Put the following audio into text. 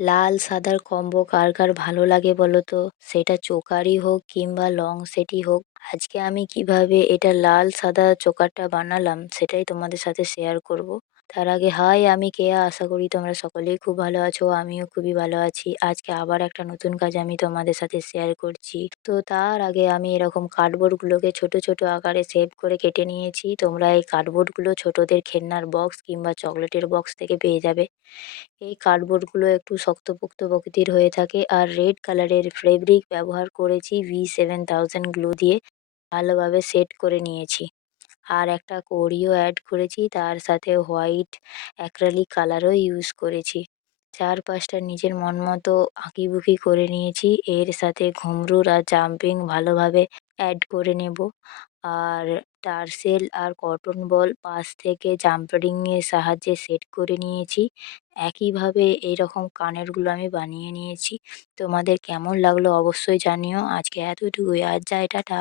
লাল সাদার কম্বো কার কার ভালো লাগে বলো তো? সেটা চোকারই হোক কিংবা লং সেটই হোক। আজকে আমি কিভাবে এটা লাল সাদা চোকারটা বানালাম সেটাই তোমাদের সাথে শেয়ার করব। তার আগে হাই, আমি কেয়া। আশা করি তোমরা সকলেই খুব ভালো আছো। আমিও খুবই ভালো আছি। আজকে আবার একটা নতুন কাজ আমি তোমাদের সাথে শেয়ার করছি। তো তার আগে আমি এরকম কার্ডবোর্ডগুলোকে ছোট, ছোট আকারে শেপ করে কেটে নিয়েছি। তোমরা এই কার্ডবোর্ডগুলো ছোটদের খেলনার বক্স কিংবা চকলেটের বক্স থেকে পেয়ে যাবে। এই কার্ডবোর্ডগুলো একটু শক্তপোক্ত প্রকৃতির হয়ে থাকে আর রেড কালারের ফেব্রিক ব্যবহার করেছি V7000 গ্লু দিয়ে ভালোভাবে সেট করে নিয়েছি। আর একটা কড়িও অ্যাড করেছি, তার সাথে হোয়াইট অ্যাক্রিলিক কালারও ইউজ করেছি। চারপাশটা নিজের মন মতো আঁকিবুকি করে নিয়েছি। এর সাথে ঘুঙরুর আর জাম্পিং ভালোভাবে অ্যাড করে নেব। আর টার্সেল আর কটন বল পাশ থেকে জাম্পারিং এর সাহায্যে সেট করে নিয়েছি। একইভাবে এইরকম কানেরগুলো আমি বানিয়ে নিয়েছি। তোমাদের কেমন লাগলো অবশ্যই জানিও। আজকে এতটুকুই। আজ যাই, টাটা।